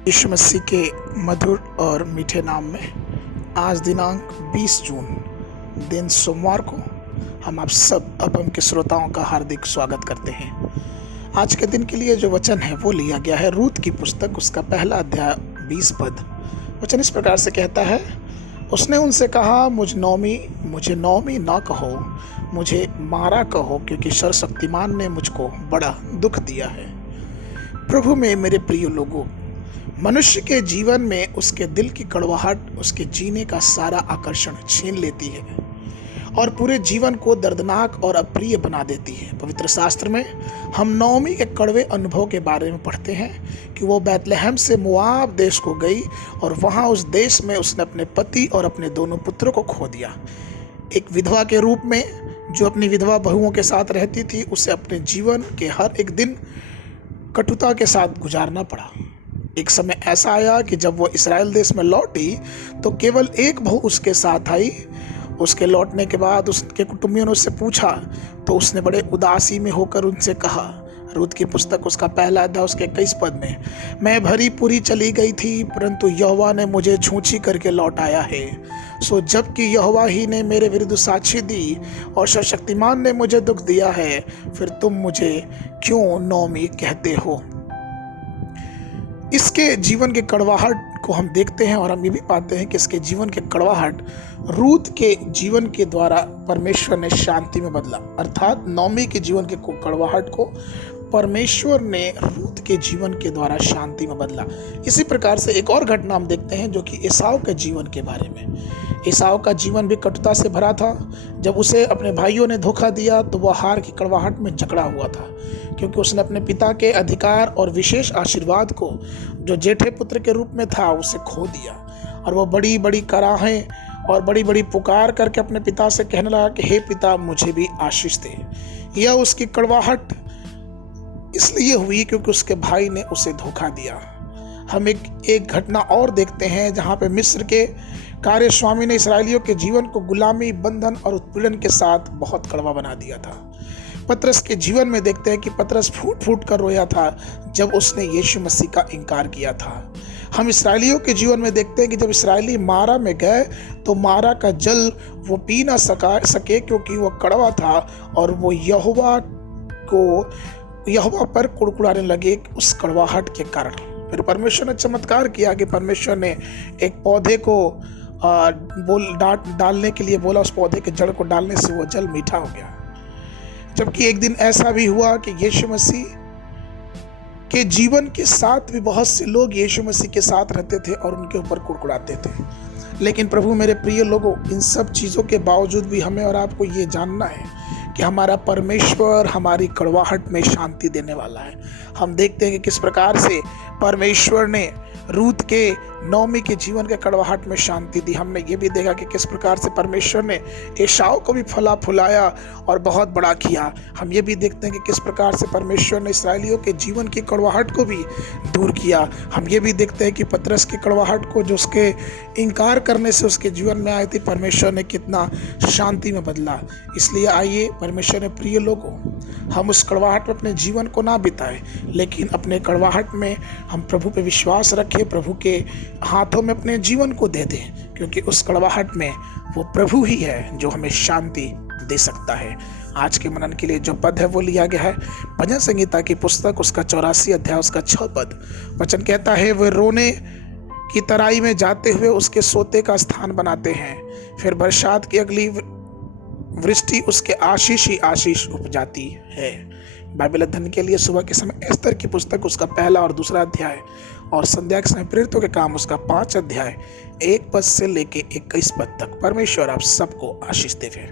यीशु मसीह के मधुर और मीठे नाम में आज दिनांक 20 जून दिन सोमवार को हम आप सब अपम के श्रोताओं का हार्दिक स्वागत करते हैं। आज के दिन के लिए जो वचन है वो लिया गया है रूत की पुस्तक, उसका पहला अध्याय 20 पद। वचन इस प्रकार से कहता है, उसने उनसे कहा, मुझे नौमी ना कहो, मुझे मारा कहो, क्योंकि सर्वशक्तिमान ने मुझको बड़ा दुख दिया है। प्रभु में मेरे प्रिय लोगों, मनुष्य के जीवन में उसके दिल की कड़वाहट उसके जीने का सारा आकर्षण छीन लेती है और पूरे जीवन को दर्दनाक और अप्रिय बना देती है। पवित्र शास्त्र में हम नौमी के कड़वे अनुभव के बारे में पढ़ते हैं कि वो बैतलहम से मोआब देश को गई और वहाँ उस देश में उसने अपने पति और अपने दोनों पुत्रों को खो दिया। एक विधवा के रूप में जो अपनी विधवा बहुओं के साथ रहती थी, उसे अपने जीवन के हर एक दिन कटुता के साथ गुजारना पड़ा। एक समय ऐसा आया कि जब वो इस्राएल देश में लौटी तो केवल एक बहू उसके साथ आई। उसके लौटने के बाद उसके कुटुंबियों ने उससे पूछा तो उसने बड़े उदासी में होकर उनसे कहा, रूत की पुस्तक उसका पहला अध्याय उसके 21 पद में, मैं भरी पूरी चली गई थी परंतु यहोवा ने मुझे छूछी करके लौटाया है। सो जबकि यहोवा ही ने मेरे विरुद्ध साक्षी दी और सर्वशक्तिमान ने मुझे दुख दिया है, फिर तुम मुझे क्यों नौमी कहते हो। इसके जीवन के कड़वाहट को हम देखते हैं और हम ये भी पाते हैं कि इसके जीवन के कड़वाहट रूत के जीवन के द्वारा परमेश्वर ने शांति में बदला। अर्थात नौमी के जीवन के कड़वाहट को परमेश्वर ने रूत के जीवन के द्वारा शांति में बदला। इसी प्रकार से एक और घटना हम देखते हैं जो कि एसाव के जीवन के बारे में। एसाव का जीवन भी कटुता से भरा था। जब उसे अपने भाइयों ने धोखा दिया तो वह हार की कड़वाहट में जकड़ा हुआ था, क्योंकि उसने अपने पिता के अधिकार और विशेष आशीर्वाद को जो जेठे पुत्र के रूप में था उसे खो दिया। और वह बड़ी बड़ी कराहें और बड़ी बड़ी पुकार करके अपने पिता से कहने लगा कि हे पिता, मुझे भी आशीष दे। यह उसकी कड़वाहट इसलिए हुई क्योंकि उसके भाई ने उसे धोखा दिया। हम एक घटना और देखते हैं जहाँ पे मिस्र के कार्यस्वामी ने इस्राएलियों के जीवन को गुलामी, बंधन और उत्पीड़न के साथ बहुत कड़वा बना दिया था। पतरस के जीवन में देखते हैं कि पतरस फूट फूट कर रोया था जब उसने यीशु मसीह का इनकार किया था। हम इसराइलियों के जीवन में देखते हैं कि जब इसराइली मारा में गए तो मारा का जल वो पी ना सके क्योंकि वो कड़वा था और वो यहोवा पर कुड़कुड़ाने लगे उस कड़वाहट के कारण। फिर परमेश्वर ने चमत्कार किया कि परमेश्वर ने एक पौधे को डालने के लिए बोला, उस पौधे के जड़ को डालने से वो जल मीठा हो गया। जबकि एक दिन ऐसा भी हुआ कि यीशु मसीह के जीवन के साथ भी बहुत से लोग यीशु मसीह के साथ रहते थे और उनके ऊपर कुड़कुड़ाते थे। लेकिन प्रभु मेरे प्रिय लोगों, इन सब चीज़ों के बावजूद भी हमें और आपको ये जानना है कि हमारा परमेश्वर हमारी कड़वाहट में शांति देने वाला है। हम देखते हैं कि किस प्रकार से परमेश्वर ने रूत के नौमी के जीवन के कड़वाहट में शांति दी। हमने ये भी देखा कि किस प्रकार से परमेश्वर ने एसाव को भी फला फुलाया और बहुत बड़ा किया। हम ये भी देखते हैं कि किस प्रकार से परमेश्वर ने इसराइलियों के जीवन की कड़वाहट को भी दूर किया। हम ये भी देखते हैं कि पतरस की कड़वाहट को जो उसके इनकार करने से उसके जीवन में आई थी, परमेश्वर ने कितना शांति में बदला। इसलिए आइए परमेश्वर ने प्रिय लोगों, हम उस कड़वाहट में अपने जीवन को ना बिताएं, लेकिन अपने कड़वाहट में हम प्रभु पे विश्वास रखें, प्रभु के हाथों में अपने जीवन को दे दें, क्योंकि उस कड़वाहट में वो प्रभु ही है जो हमें शांति दे सकता है। आज के मनन के लिए जो पद है वो लिया गया है भजन संगीता की पुस्तक, उसका 84 अध्याय उसका 6 पद। वचन कहता है, वे रोने की तराई में जाते हुए उसके सोते का स्थान बनाते हैं, फिर बरसात की अगली वृष्टि उसके आशीष ही आशीष उपजाती है। बाइबल अध्ययन के लिए सुबह के समय एस्तर की पुस्तक, उसका पहला और दूसरा अध्याय, और संध्या के समय प्रेरितों के काम, उसका 5 अध्याय 1 पद से लेके 21 पद तक। परमेश्वर आप सबको आशीष देवे।